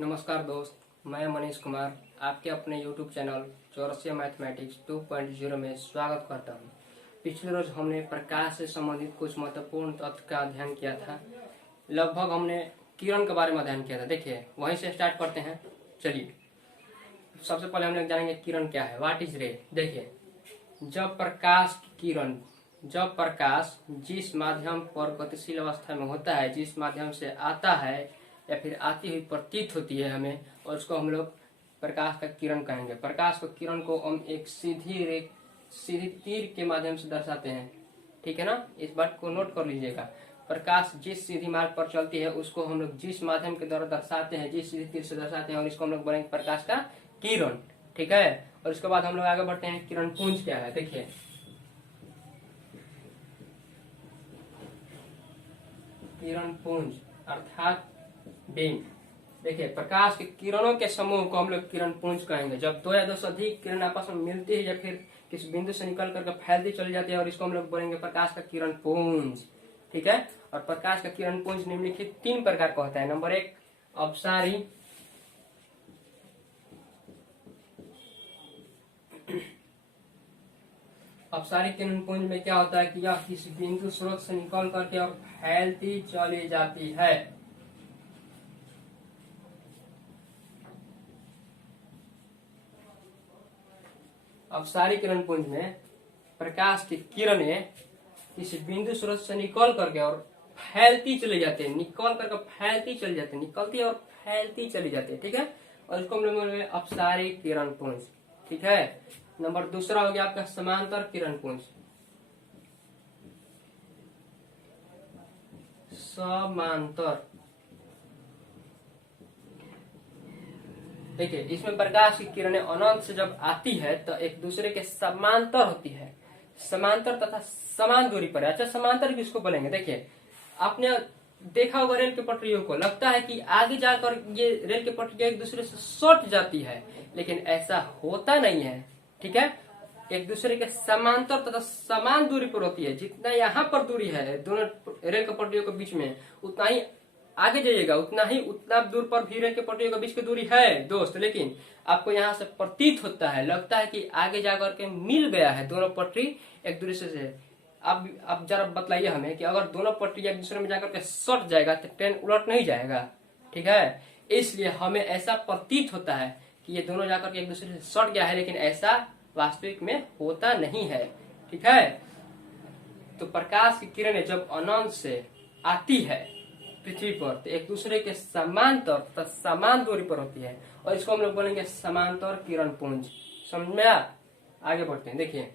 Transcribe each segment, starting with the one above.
नमस्कार दोस्त, मैं मनीष कुमार आपके अपने YouTube चैनल चौरसिया मैथमेटिक्स 2.0 में स्वागत करता हूं। पिछले रोज हमने प्रकाश से संबंधित कुछ महत्वपूर्ण तथ्य का अध्ययन किया था। लगभग हमने किरण के बारे में अध्ययन किया था। देखिए, वहीं से स्टार्ट करते हैं। चलिए, सबसे पहले हम लोग जानेंगे किरण क्या है, व्हाट इज रे। देखिए, जब प्रकाश जिस माध्यम पर गतिशील अवस्था में होता है, जिस माध्यम से आता है या फिर आती हुई प्रतीत होती है हमें, और उसको हम लोग प्रकाश का किरण कहेंगे। प्रकाश को किरण को हम एक सीधी तीर के माध्यम से दर्शाते हैं, ठीक है ना। इस बात को नोट कर लीजिएगा। प्रकाश जिस सीधी मार्ग पर चलती है उसको हम लोग जिस माध्यम के द्वारा दर्शाते हैं, जिस सीधी तीर से दर्शाते हैं, और इसको हम लोग बोलेंगे प्रकाश का किरण, ठीक है। और उसके बाद हम लोग आगे बढ़ते हैं। किरण पुंज क्या है, देखिए। किरण पुंज अर्थात बीम। देखिए, प्रकाश के किरणों के समूह को हम लोग किरण पुंज कहेंगे। जब दो या दो से अधिक किरण आपस में मिलती है या फिर किसी बिंदु से निकल करके फैलती चली जाती है, और इसको हम लोग बोलेंगे प्रकाश का किरण पुंज, ठीक है। और प्रकाश का किरण पुंज निम्नलिखित 3 प्रकार का होता है। नंबर 1, अपसारी। अपसारी किरण पुंज में क्या होता है कि यह किसी बिंदु स्रोत से निकल करके और फैलती चली जाती है। अपसारी किरण पुंज में प्रकाश की किरणें किसी बिंदु स्रोत से निकल करके और फैलती चली जाती है, निकलती और फैलती चली जाती है, ठीक है। और इसको हम लोग बोलेंगे अपसारी किरण पुंज, ठीक है। नंबर दूसरा हो गया आपका समांतर किरण पुंज। समांतर, देखिए, इसमें प्रकाश की किरणें अनंत से जब आती है तो एक दूसरे के समांतर होती है, समांतर तथा समान दूरी पर। अच्छा, समांतर किसको बोलेंगे? देखिए, आपने देखा होगा रेल की पटरियों को, लगता है कि आगे जाकर ये रेल की पटरियां एक दूसरे से सट जाती है, लेकिन ऐसा होता नहीं है, ठीक है। एक दूसरे के समांतर तथा समान दूरी पर होती है। जितना यहाँ पर दूरी है दोनों रेल की पटरियों के बीच में, उतना ही आगे जाइएगा उतना दूर पर भी रेल के पटरियों के बीच की दूरी है दोस्त। लेकिन आपको यहाँ से प्रतीत होता है, लगता है कि आगे जाकर के मिल गया है दोनों पटरी एक दूसरे से। अब जरा बतलाइए हमें कि अगर दोनों पटरी एक दूसरे में जाकर के सट जाएगा तो ट्रेन उलट नहीं जाएगा, ठीक है। इसलिए हमें ऐसा प्रतीत होता है कि ये दोनों जाकर के एक दूसरे से सट गया है, लेकिन ऐसा वास्तविक में होता नहीं है, ठीक है। तो प्रकाश की किरणें जब अनंत से आती है पृथ्वी पर तो एक दूसरे के समांतर तथा समान दूरी पर होती है, और इसको हम लोग बोलेंगे समांतर किरण पुंज। समझ में आया? आगे बढ़ते हैं। देखिए,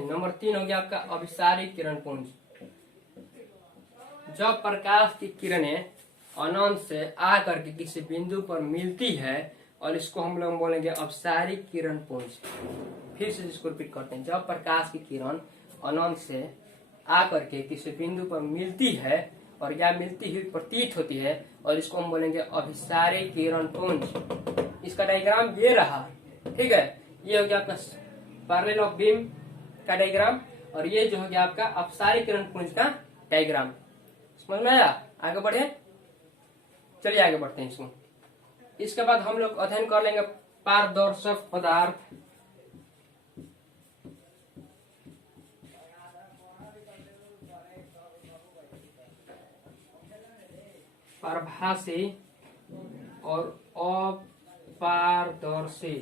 नंबर 3 हो गया आपका अभिसारी किरण पुंज। जब प्रकाश की किरणें अनंत से आकर के किसी बिंदु पर मिलती है, और इसको हम लोग बोलेंगे अभिसारी किरण पुंज। फिर से इसको रिपीट करते हैं। जब प्रकाश की किरण अनंत से आकर के किसी बिंदु पर मिलती है और या मिलती हुई प्रतीत होती है, और इसको हम बोलेंगे अभिसारी किरण पुंज। इसका डायग्राम ये रहा, ठीक है। ये हो गया आपका पैरेलल ऑफ बीम का डायग्राम, और ये जो हो गया आपका अपसारी किरण पुंज का डायग्राम। समझ में आया? आगे बढ़े, चलिए आगे बढ़ते हैं इसमें। इसके बाद हम लोग अध्ययन कर लेंगे पारदर्शक पदार्थ। पारभासी और अपारदर्शी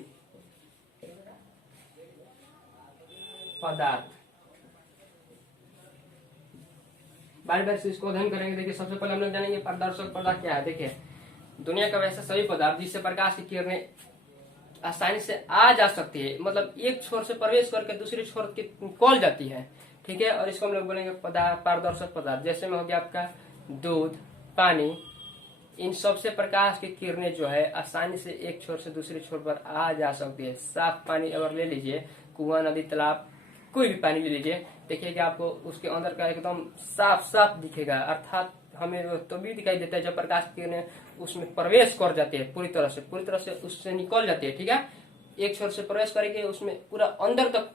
पदार्थ, बारी बारी से इसको अध्ययन करेंगे। देखिए, सबसे पहले हम लोग जानेंगे पारदर्शक पदार्थ क्या है। देखिए, दुनिया का वैसे सभी पदार्थ जिससे प्रकाश की किरणें आसानी से आ जा सकती है, मतलब एक छोर से प्रवेश करके दूसरे छोर की निकल जाती है, ठीक है। और इसको हम लोग बोलेंगे पारदर्शक पदार्थ। जैसे में हो गया आपका दूध, पानी। इन सबसे प्रकाश की किरणें जो है आसानी से एक छोर से दूसरे छोर पर आ जा सकती है। साफ पानी अगर ले लीजिए, कुआं, नदी, तालाब, कोई भी पानी ले लीजिए, देखिएगा आपको उसके अंदर का एकदम साफ साफ दिखेगा, अर्थात हमें तभी दिखाई देता है जब प्रकाश की किरणें उसमें प्रवेश कर जाती है पूरी तरह से उससे निकल जाती है। ठीक है, एक छोर से प्रवेश करेंगे उसमें पूरा अंदर तक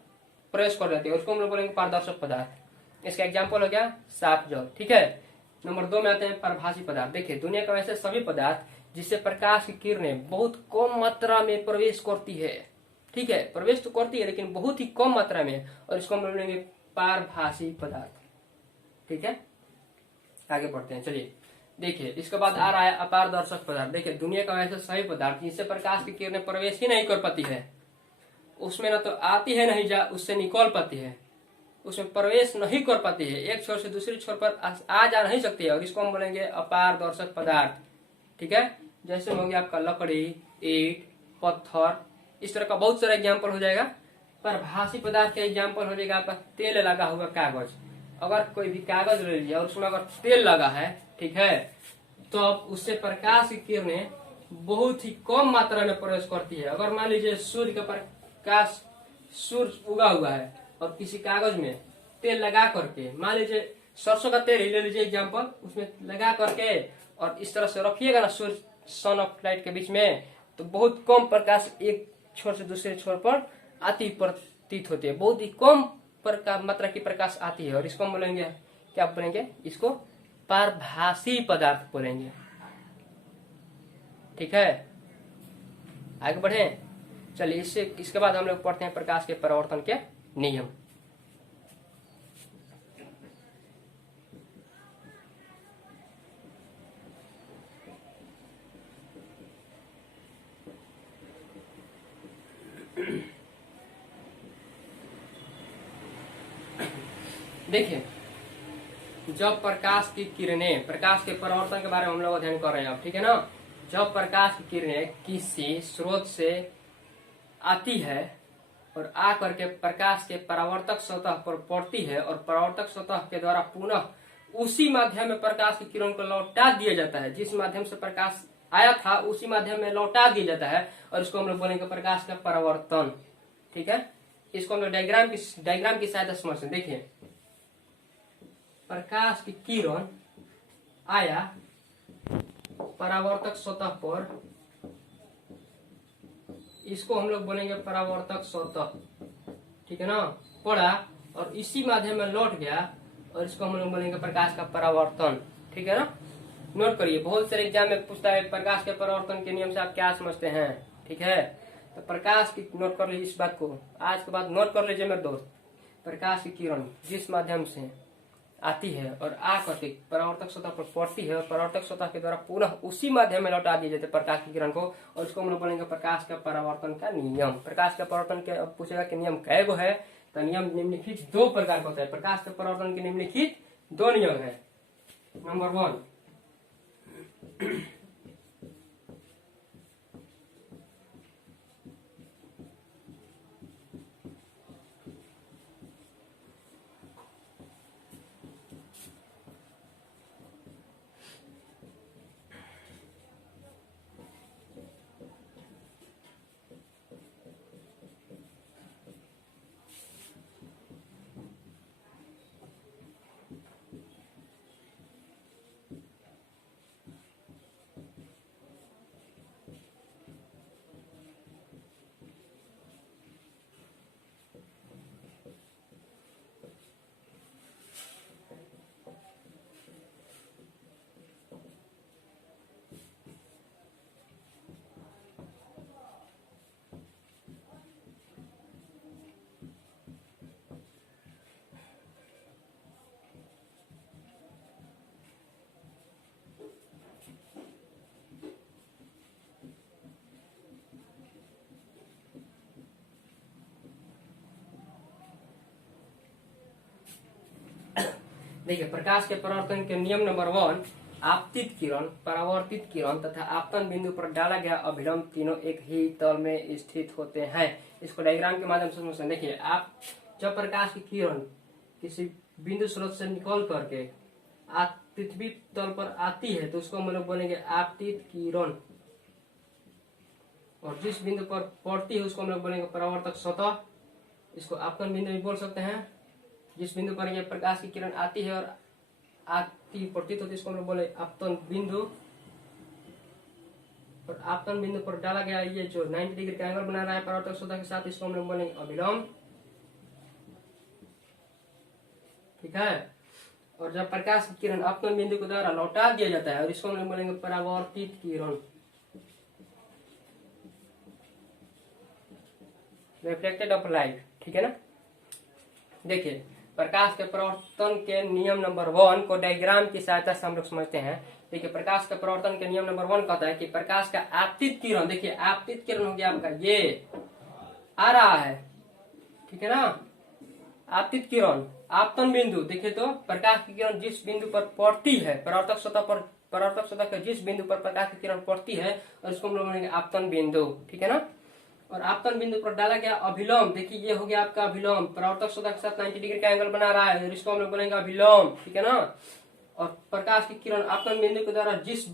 प्रवेश कर जाती है, उसको हम लोग बोलेंगे पारदर्शक पदार्थ। इसका एग्जाम्पल हो गया साफ जल। ठीक है, नंबर 2 में आते हैं परभासी पदार्थ। देखिए दुनिया का वैसे सभी पदार्थ जिससे प्रकाश की किरणें बहुत कम मात्रा में प्रवेश करती है। ठीक है, प्रवेश तो करती है लेकिन बहुत ही कम मात्रा में, और इसको हम बोलेंगे पारभासी पदार्थ। ठीक है, आगे बढ़ते हैं। चलिए देखिए इसके बाद आ रहा है अपारदर्शक पदार्थ। देखिए दुनिया का वैसे सभी पदार्थ जिससे प्रकाश की किरणें प्रवेश ही नहीं कर पाती है, उसमें ना तो आती है नहीं जा उससे निकल पाती है, उसमें प्रवेश नहीं कर पाती है, एक छोर से दूसरी छोर पर आ जा नहीं सकती है, और इसको हम बोलेंगे अपारदर्शक पदार्थ। ठीक है, जैसे हो गया आपका लकड़ी, ईंट, पत्थर, इस तरह का बहुत सारा एग्जाम्पल हो जाएगा। परभासी पदार्थ का एग्जाम्पल हो जाएगा आपका तेल लगा हुआ कागज। अगर कोई भी कागज ले लिया और उसमें अगर तेल लगा है, ठीक है, तो अब उससे प्रकाश की किरणें बहुत ही कम मात्रा में प्रवेश करती है। अगर मान लीजिए सूर्य का प्रकाश, सूर्य उगा हुआ है और किसी कागज में तेल लगा करके, मान लीजिए सरसों का तेल ही ले लीजिए एग्जाम्पल, उसमें लगा करके और इस तरह से रखिएगा ना सूर्य सन ऑफ लाइट के बीच में, तो बहुत कम प्रकाश एक छोर से दूसरे छोर पर आती प्रतीत होती है, बहुत ही कम मात्रा की प्रकाश आती है, और इसको हम बोलेंगे क्या बोलेंगे, इसको पारभासी पदार्थ बोलेंगे। ठीक है, आगे बढ़े। चलिए इसके बाद हम लोग पढ़ते हैं प्रकाश के परावर्तन के नियम। देखिए जब प्रकाश की किरणें, प्रकाश के परावर्तन के बारे में हम लोग अध्ययन कर रहे हैं अब, ठीक है ना। जब प्रकाश की किरणें किसी स्रोत से आती है और आकर के प्रकाश के परावर्तक सतह पर पड़ती है और परावर्तक सतह के द्वारा पुनः उसी माध्यम में प्रकाश की किरण को लौटा दिया जाता है, जिस माध्यम से प्रकाश आया था उसी माध्यम में लौटा दिया जाता है, और इसको हम लोग बोलेंगे प्रकाश का परावर्तन। ठीक है, इसको हम लोग डायग्राम की सहायता समझ सकते। देखिए प्रकाश की किरण आया परावर्तक सतह पर, इसको हम लोग बोलेंगे परावर्तक सतह। ठीक है ना, पड़ा और इसी माध्यम में लौट गया, और इसको हम लोग बोलेंगे प्रकाश का परावर्तन। ठीक है ना, नोट करिए, बहुत सारे एग्जाम में पूछता है प्रकाश के परावर्तन के नियम से आप क्या समझते हैं। ठीक है, तो प्रकाश की नोट कर लीजिए, इस बात को आज के बाद नोट कर लीजिए मेरे दोस्त। प्रकाश की किरण जिस माध्यम से आती है और आकर के परावर्तक सतह पर पड़ती है और परावर्तक सतह के द्वारा पुनः उसी माध्यम में लौटा दिए जाते प्रकाश की किरण को, और इसको हम लोग बोलेंगे प्रकाश का परावर्तन का नियम। प्रकाश का परावर्तन के अब पूछेगा कि नियम कै गो है, तो नियम निम्नलिखित 2 प्रकार का होता है। प्रकाश के परावर्तन के निम्नलिखित 2 नियम है। नंबर 1, देखिए प्रकाश के परावर्तन के नियम नंबर 1, आपतित किरण, परावर्तित किरण तथा आपतन बिंदु पर डाला गया अभिलंब तीनों एक ही तल में स्थित होते हैं। इसको डायग्राम के माध्यम से समझते हैं। देखिए आप जब प्रकाश की किरण किसी बिंदु स्रोत से निकल करके पृथ्वी तल पर आती है तो उसको हम लोग बोलेंगे आपतित किरण, और जिस बिंदु पर पड़ती है उसको हम लोग बोलेंगे परावर्तक सतह। इसको आपतन बिंदु भी बोल सकते हैं। जिस बिंदु पर यह प्रकाश की किरण आती है और आती प्रतीत होती, इसको हम लोग बोले आपतन बिंदु। और आपतन बिंदु पर डाला गया ये जो 90 डिग्री का एंगल बना रहा है परावर्तक सतह के साथ, इसको हम लोग बोलेंगे अभिलंब। ठीक है। और जब प्रकाश की किरण आपतन बिंदु के द्वारा लौटा दिया जाता है, और इसको हम लोग बोलेंगे परावर्तित किरण, रिफ्लेक्टेड ऑफ लाइट। ठीक है ना। देखिए, प्रकाश के परावर्तन के नियम नंबर 1 को डायग्राम की सहायता से हम लोग समझते हैं। देखिए, प्रकाश के परावर्तन के नियम नंबर 1 कहता है कि प्रकाश का आपतित किरण, देखिए आपतित किरण हो गया आपका ये आ रहा है, ठीक है ना। आपतित किरण आपतन बिंदु, देखिए तो प्रकाश की किरण जिस बिंदु पर पड़ती है परावर्तक सतह के जिस बिंदु पर प्रकाश की किरण पड़ती है, और इसको हम लोग बोलेंगे आपतन बिंदु। ठीक है ना। और आपतन बिंदु पर डाला गया अभिलंब, देखिए ये हो गया आपका अभिलंब, परावर्तक सतह के साथ 90 डिग्री का एंगल बना रहा है, और इसको हम लोग बोलेंगे अभिलंब। ठीक है ना। और प्रकाश की किरण आपतन बिंदु के द्वारा जिस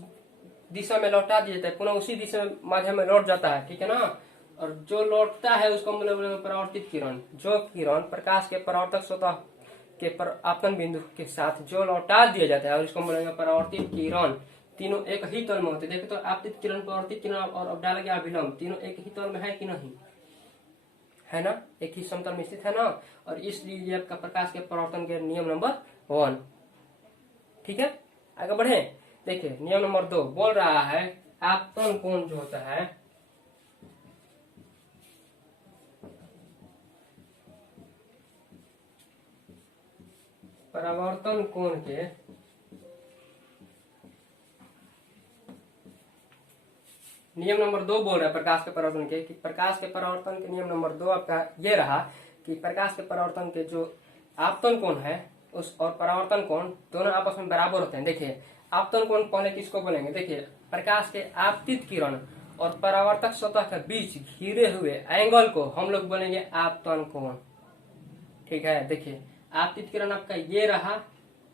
दिशा में लौटा दिया जाता है, पुनः उसी दिशा में माध्यम में लौट जाता है। ठीक है ना। और जो लौटता है उसको हम लोग बोलेंगे परावर्तित किरण। जो किरण प्रकाश के परावर्तक सतह के आपतन बिंदु के साथ जो लौटा दिया जाता है, और इसको हम बोलेंगे परावर्तित किरण। तीनों एक ही तल में होते हैं। देखो तो आपतित किरण, परावर्तित किरण और अब डाला गया अभिलंब, तीनों एक ही तल में है कि नहीं, है ना, एक ही समतल में स्थित है ना। और इसलिए ये आपका प्रकाश के परावर्तन के नियम नंबर 1। ठीक है, आगे बढ़े। देखिए, नियम नंबर 2 बोल रहा है आपतन कोण जो होता है, परावर्तन कोण के नियम नंबर 2 बोल रहा है प्रकाश के परावर्तन के, कि प्रकाश के परावर्तन के नियम नंबर 2 आपका ये रहा कि प्रकाश के परावर्तन के जो आपतन कोण है उस और परावर्तन कोण दोनों आपस में बराबर होते हैं। देखिए, आपतन कोण पहले किसको बोलेंगे, देखिए प्रकाश के आपतित किरण और परावर्तक सतह के बीच घिरे हुए एंगल को हम लोग बोलेंगे आपतन कोण। ठीक है। देखिए, आपतित किरण आपका ये रहा,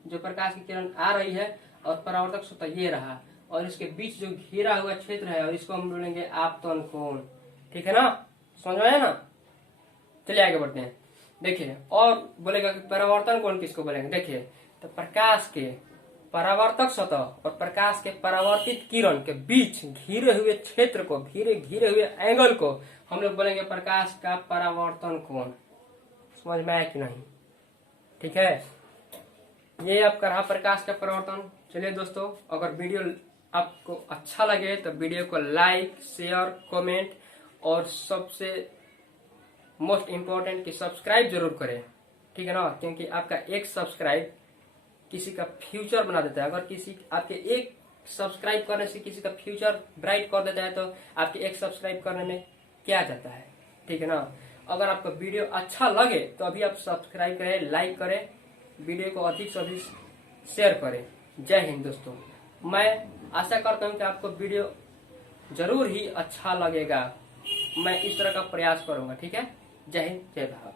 जो प्रकाश की किरण आ रही है, और परावर्तक सतह ये रहा, और इसके बीच जो घिरा हुआ क्षेत्र है, और इसको हम बोलेंगे आपतन कोण। ठीक है ना, समझ में आया ना। चलिए आगे बढ़ते हैं। देखिए, और बोलेगा कि परावर्तन कोण किसको बोलेंगे। देखिए, तो प्रकाश के परावर्तक सतह और प्रकाश के परावर्तित किरण के बीच घिरे हुए क्षेत्र को, घिरे हुए एंगल को हम लोग बोलेंगे प्रकाश का परावर्तन कोण। समझ में आया कि नहीं। ठीक है, ये आपका रहा प्रकाश का परावर्तन। चलिए दोस्तों, अगर वीडियो आपको अच्छा लगे तो वीडियो को लाइक, शेयर, कमेंट, और सबसे मोस्ट इम्पोर्टेंट कि सब्सक्राइब जरूर करें। ठीक है ना, क्योंकि आपका एक सब्सक्राइब किसी का फ्यूचर बना देता है। अगर किसी आपके एक सब्सक्राइब करने से किसी का फ्यूचर ब्राइट कर देता है, तो आपके एक सब्सक्राइब करने में क्या जाता है। ठीक है ना। अगर आपको वीडियो अच्छा लगे तो अभी आप सब्सक्राइब करें, लाइक करें, वीडियो को अधिक से अधिक शेयर करें। जय हिंद दोस्तों। मैं आशा करता हूँ कि आपको वीडियो जरूर ही अच्छा लगेगा। मैं इस तरह का प्रयास करूंगा। ठीक है। जय हिंद, जय भारत।